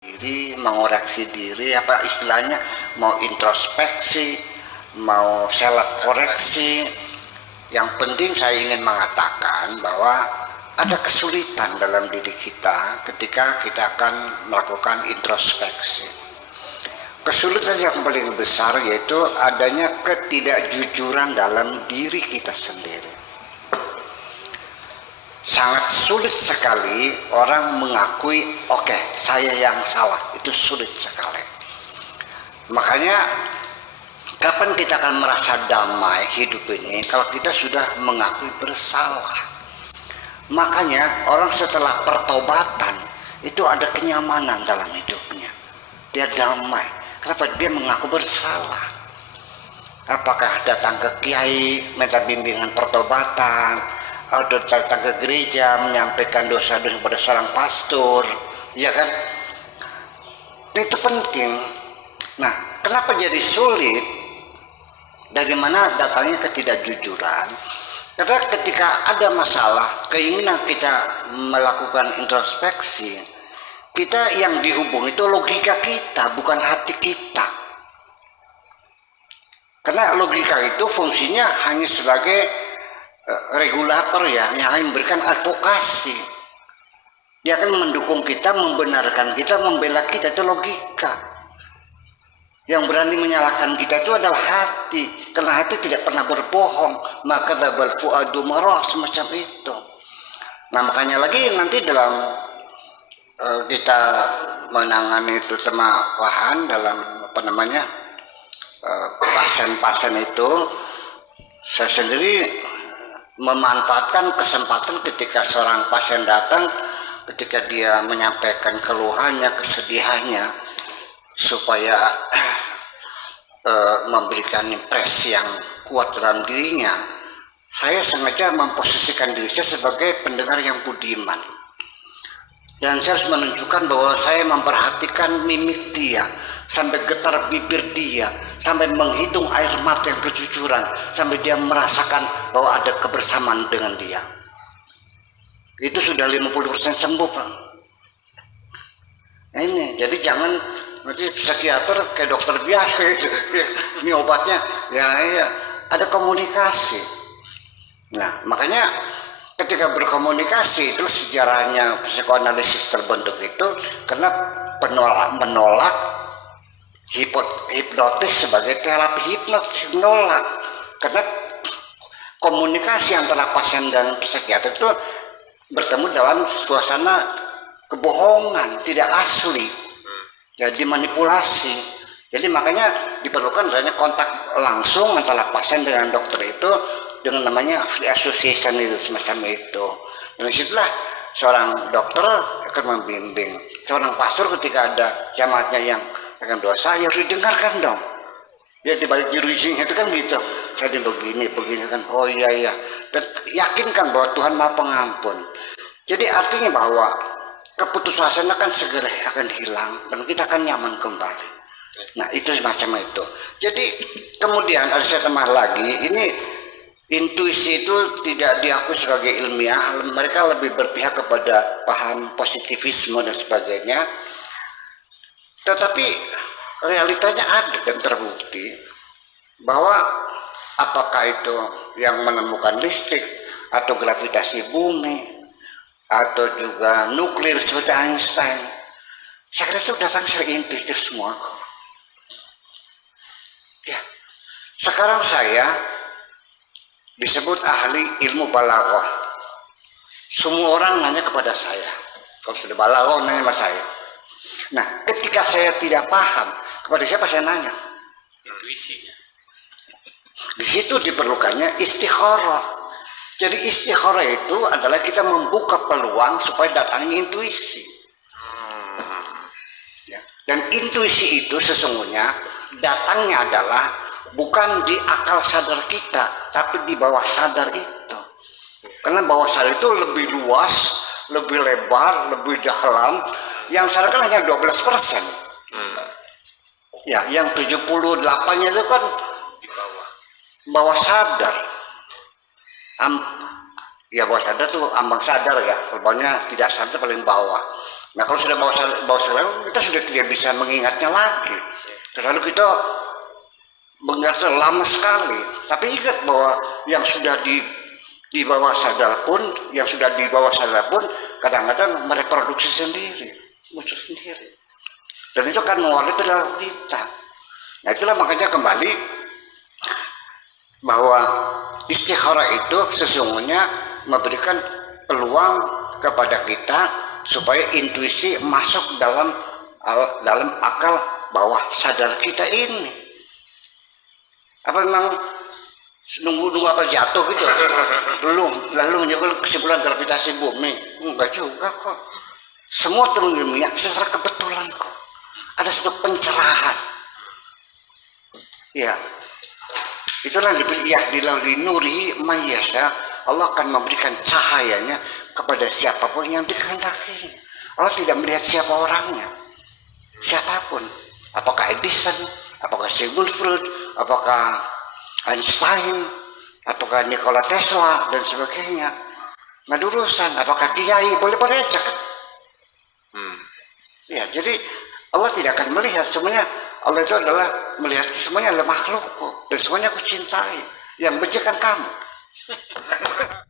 diri, mengoreksi diri, apa istilahnya, mau introspeksi, mau self koreksi. Yang penting saya ingin mengatakan bahwa ada kesulitan dalam diri kita ketika kita akan melakukan introspeksi. Kesulitan yang paling besar yaitu adanya ketidakjujuran dalam diri kita sendiri. Sangat sulit sekali orang mengakui, oke, saya yang salah. Itu sulit sekali. Makanya kapan kita akan merasa damai hidup ini kalau kita sudah mengakui bersalah. Makanya orang setelah pertobatan itu ada kenyamanan dalam hidupnya. Dia damai. Kenapa? Dia mengaku bersalah. Apakah datang ke kiai minta bimbingan pertobatan, atau datang ke gereja menyampaikan dosa-dosa pada seorang pastor, ya kan? Itu penting. Nah, kenapa jadi sulit? Dari mana datangnya ketidakjujuran? Karena ketika ada masalah, keinginan kita melakukan introspeksi, kita yang dihubung itu logika kita, bukan hati kita. Karena logika itu fungsinya hanya sebagai regulator ya, yang akan memberikan advokasi. Dia akan mendukung kita, membenarkan kita, membela kita. Itu logika. Yang berani menyalahkan kita itu adalah hati, karena hati tidak pernah berbohong. Maka dabal fuadu marah, semacam itu. Nah, makanya lagi nanti dalam kita menangani itu sama wahan dalam pasien-pasien itu, saya sendiri memanfaatkan kesempatan ketika seorang pasien datang, ketika dia menyampaikan keluhannya, kesedihannya, supaya memberikan impresi yang kuat dalam dirinya. Saya sengaja memposisikan diri saya sebagai pendengar yang budiman, dan saya harus menunjukkan bahwa saya memperhatikan mimik dia, sampai getar bibir dia, sampai menghitung air mata yang bercucuran, sampai dia merasakan bahwa ada kebersamaan dengan dia. Itu sudah 50% sembuh, Pak. Nah, ini, jadi jangan nanti psikiater kayak dokter biasa gitu. Ini obatnya, ya ada komunikasi. Nah, makanya ketika berkomunikasi itu sejarahnya psikoanalisis terbentuk itu karena menolak hipnotis sebagai terapi hipnotis, menolak. Karena komunikasi antara pasien dan psikiater itu bertemu dalam suasana kebohongan, tidak asli, jadi manipulasi. Jadi makanya diperlukan adanya kontak langsung antara pasien dengan dokter itu dengan namanya free association, itu semacam itu. Dan disitulah seorang dokter akan membimbing seorang pastor ketika ada jamaatnya yang akan dosa, ya harus didengarkan dong. Ya di balik jerujinya itu kan gitu. Saya begini kan, oh iya. Dan yakinkan bahwa Tuhan Maha Pengampun. Jadi artinya bahwa keputusasaan akan segera akan hilang dan kita akan nyaman kembali. Nah, itu semacam itu. Jadi kemudian ada saya tambah lagi, ini intuisi itu tidak diakui sebagai ilmiah. Mereka lebih berpihak kepada paham positivisme dan sebagainya. Tetapi realitanya ada dan terbukti bahwa apakah itu yang menemukan listrik atau gravitasi bumi atau juga nuklir seperti Einstein, saya kira itu datang secara intuitif semua. Ya, sekarang saya disebut ahli ilmu balaghah. Semua orang nanya kepada saya, kalau sudah balaghah nanya sama saya. Nah, ketika saya tidak paham, kepada siapa saya nanya? Intuisinya. Di situ diperlukannya istikharah. Jadi istikharah itu adalah kita membuka peluang supaya datangnya intuisi. Ya. Dan intuisi itu sesungguhnya datangnya adalah bukan di akal sadar kita, tapi di bawah sadar itu. Karena bawah sadar itu lebih luas, lebih lebar, lebih dalam. Yang sadar kan hanya 12%. Ya, yang 78-nya itu kan Di bawah. bawah sadar. Ya bawah sadar tuh ambang sadar ya, pokoknya tidak sadar paling bawah. Nah kalau sudah bawa sadar, kita sudah tidak bisa mengingatnya lagi. Terlalu kita mengingatnya lama sekali. Tapi ingat bahwa yang sudah di bawah sadar pun, kadang-kadang mereproduksi sendiri, muncul sendiri. Dan itu akan menguasai perilaku kita. Nah itulah makanya kembali bahwa istikharah itu sesungguhnya memberikan peluang kepada kita supaya intuisi masuk dalam akal bawah sadar kita ini. Apa memang nunggu apa jatuh gitu? Lalu menyebut kesimpulan gravitasi bumi? Enggak juga kok. Semua temuan ilmiah secara kebetulan kok. Ada satu pencerahan. Ya, itulah yahdillahu nuri mayyasha. Allah akan memberikan cahayanya kepada siapapun yang dikehendaki. Allah tidak melihat siapa orangnya, siapapun. Apakah Edison, apakah Sigmund Freud, apakah Einstein, apakah Nikola Tesla dan sebagainya. Nggak ada urusan. Apakah Kiai, boleh aja kan? Ya, jadi Allah tidak akan melihat semuanya. Allah itu adalah melihat semuanya adalah makhlukku dan semuanya aku cintai. Yang benci kan kamu.